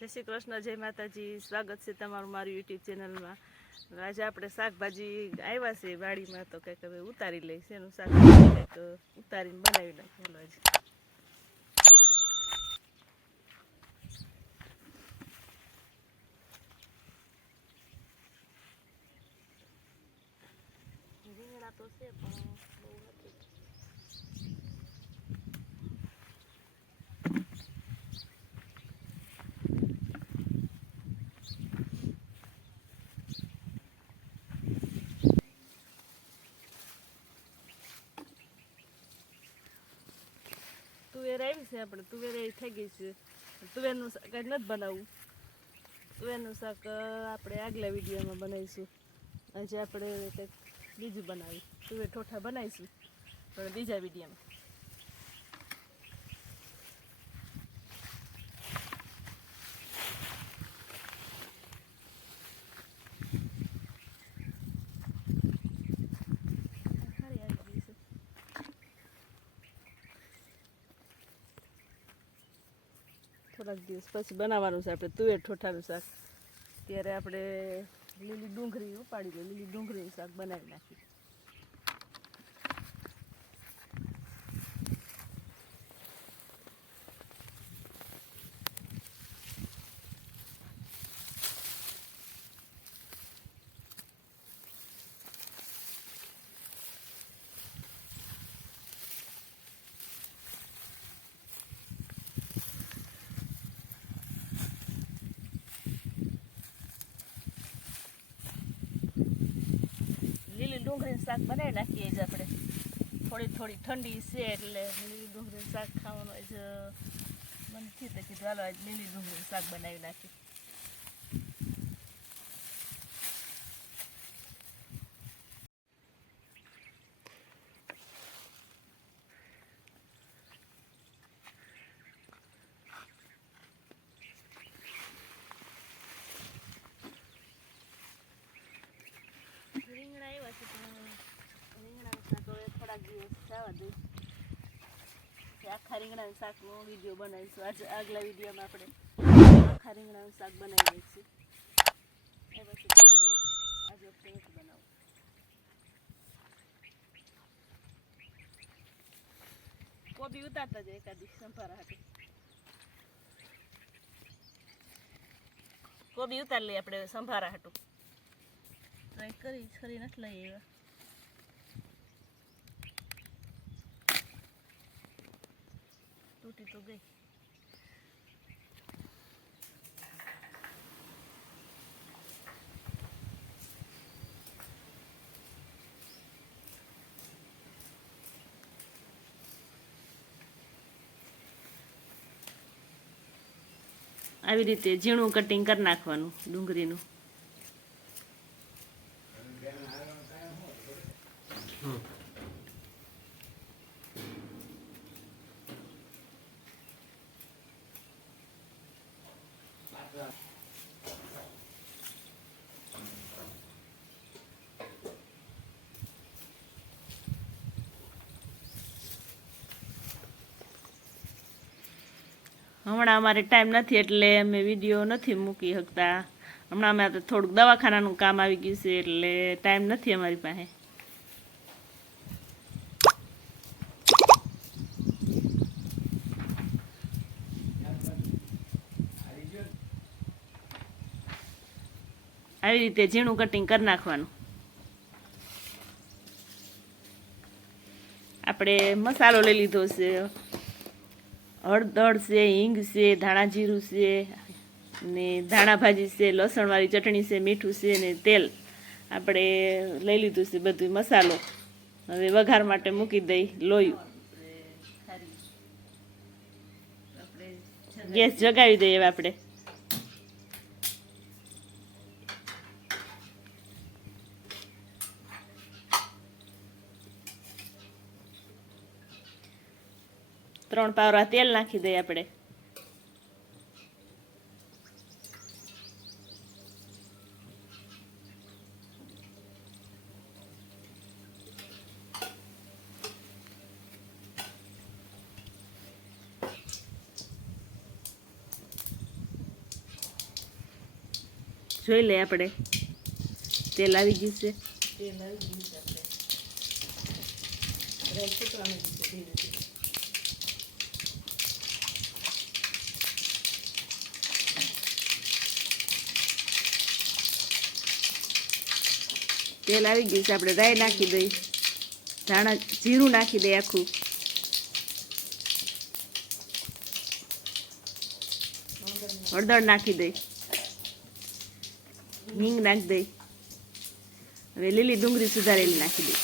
જય શ્રી કૃષ્ણ, જય માતાજી. સ્વાગત છે તમારું મારી યુટ્યુબ ચેનલમાં આજે આપણે શાકભાજી આવ્યા છે વાડીમાં, તો કંઈક હવે ઉતારી લઈશ એનું શાકભાજી કંઈક ઉતારીને બનાવી નાખીએ હાલો આજે તો છે, પણ બહુ નથી. તુવેર આવી છે આપણે તુવેર એ થઈ ગઈ છે. તુવેરનું શાક આજ નથી બનાવવું. તુવેરનું શાક આપણે આગલા વિડીયોમાં બનાવીશું. આજે આપણે કંઈક બીજું બનાવી તુવેર ઠોઠા બનાવીશું, પણ બીજા વિડીયોમાં સારી આવી ગઈ છે થોડાક દિવસ પછી બનાવવાનું છે આપણે તુવેર ઠોઠાનું શાક. ત્યારે આપણે લીલી ડુંગળી ઉપાડી લઈએ, લીલી ડુંગળીનું શાક બનાવી નાખીએ લીલી ડુંગળીનું શાક બનાવી નાખીએ જ આપણે. થોડી થોડી ઠંડી છે એટલે લીલી ડુંગળીનું શાક ખાવાનું જ મનથી તો કીધું હાલો આજ લીલી ડુંગળીનું શાક બનાવી નાખીએ રીંગણા આવ્યા છે પણ રીંગણાનું શાક હવે થોડાક દિવસ દઉં આખા રીંગણાનું શાકનો વીડિયો બનાવીશું. આજે આગલા વિડીયોમાં આપણે આખા રીંગણાનું શાક બનાવી દઈશું એ પછી આજે બનાવું. કોબી ઉતારતા જાય એકાદી સંભારા હાટે. કોબી ઉતાર લઈએ આપણે સંભારા હાટું. ટ્રાય કરી છરી નથી લઈ આવ્યા. તૂટી તો ગઈ. આવી રીતે ઝીણું કટિંગ કરી નાખવાનું ડુંગળીનું. હમણાં અમારે ટાઈમ નથી એટલે અમે વીડિયો નથી મૂકી શકતા. હમણાં અમે તો થોડુંક દવાખાનાનું કામ આવી ગયું છે એટલે ટાઈમ નથી અમારી પાસે. આવી રીતે ઝીણું કટિંગ કરી નાખવાનું. આપણે મસાલો લઈ લીધો છે. હળદર છે હિંગ છે ધાણા જીરું છે ને ધાણા ભાજી છે લસણવાળી ચટણી છે મીઠું છે ને તેલ. આપણે લઈ લીધું છે બધું મસાલો. હવે વઘાર માટે મૂકી દઈ લોયું. ગેસ જગાવી દઈએ હવે આપણે. ત્રણ પાવરા તેલ નાખી દઈએ આપણે. જોઈ લઈએ આપણે. તેલ આવી ગયું છે. તેલ આવી ગયું છે આપણે રાઈ છૂટવાનું છે ધીરે ધીરે તેલ આવી ગયું છે, આપણે રાઈ નાખી દઈ. ધાણા, જીરું નાખી દઈ આખું. હળદર નાખી દઈ. હિંગ નાખી દઈ. હવે લીલી ડુંગળી સુધારેલી નાખી દઈ.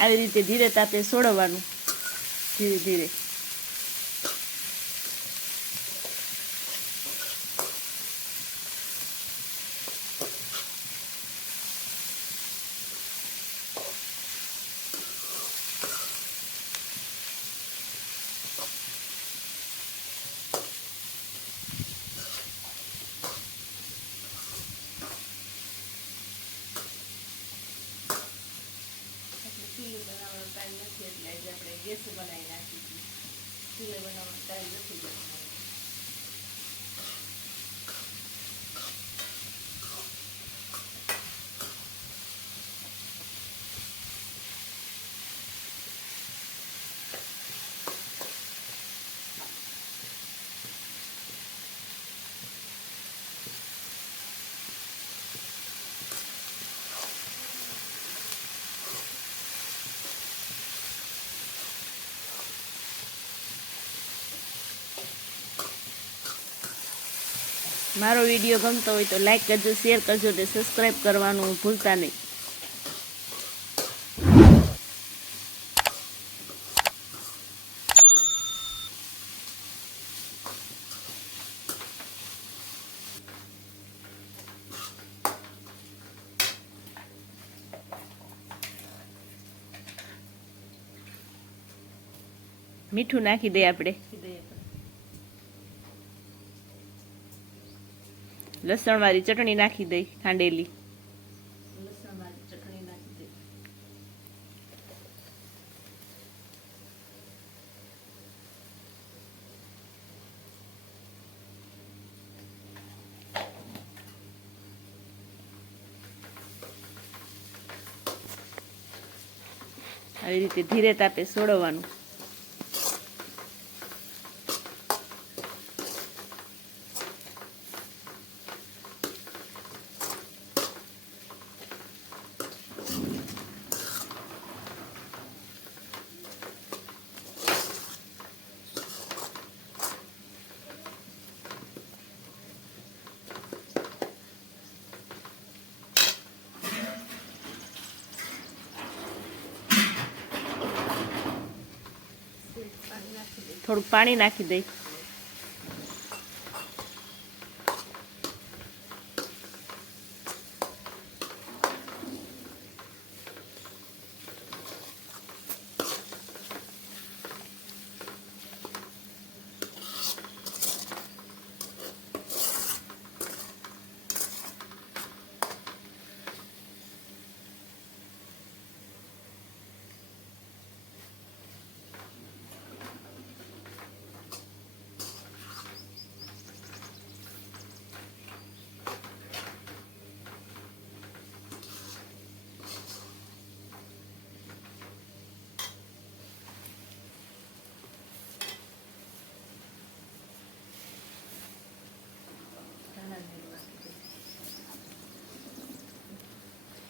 આવી રીતે ધીરે તાપે સોડવાનું ધીરે ધીરે એટલે ચીલી બનાવવાનો ટાઈમ નથી એટલે આજે આપણે ગેસ બનાવી નાખી હતી ચીલી બનાવવાનો ટાઈમ નથી જતો મારો વીડિયો ગમતો હોય તો લાઇક કરજો શેર કરજો અને સબસ્ક્રાઈબ કરવાનું ભૂલતા નહીં. મીઠું નાખી દઈએ આપણે. લસણ વાળી ચટણી નાખી દઈ ખાંડેલી. આવી રીતે ધીરે તાપે સોડવાનું. થોડુંક પાણી નાખી દઈ.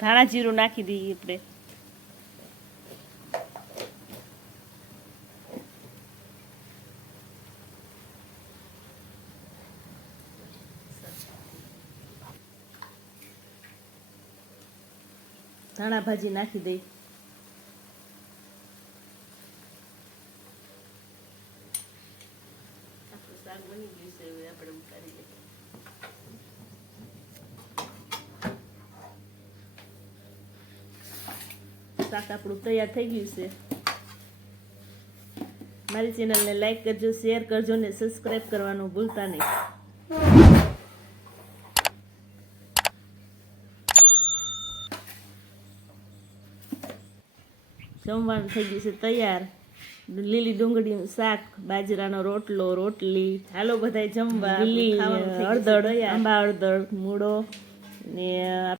ધાણા જીરું નાખી દઈએ આપણે. ધાણા ભાજી નાખી દઈ આપણું શાક બની ગયું છે આપણે ઉતારી શાક આપણું તૈયાર થઈ ગયું છે. મારી ચેનલને લાઈક કરજો શેર કરજો ને સબસ્ક્રાઈબ કરવાનું ભૂલતા નહીં. જમવાનું થઈ ગયું છે તૈયાર. લીલી ડુંગળીનું શાક બાજરાનો રોટલો રોટલી. હાલો બધા જમવા લીલી હળદર આંબા હળદર મૂળો ને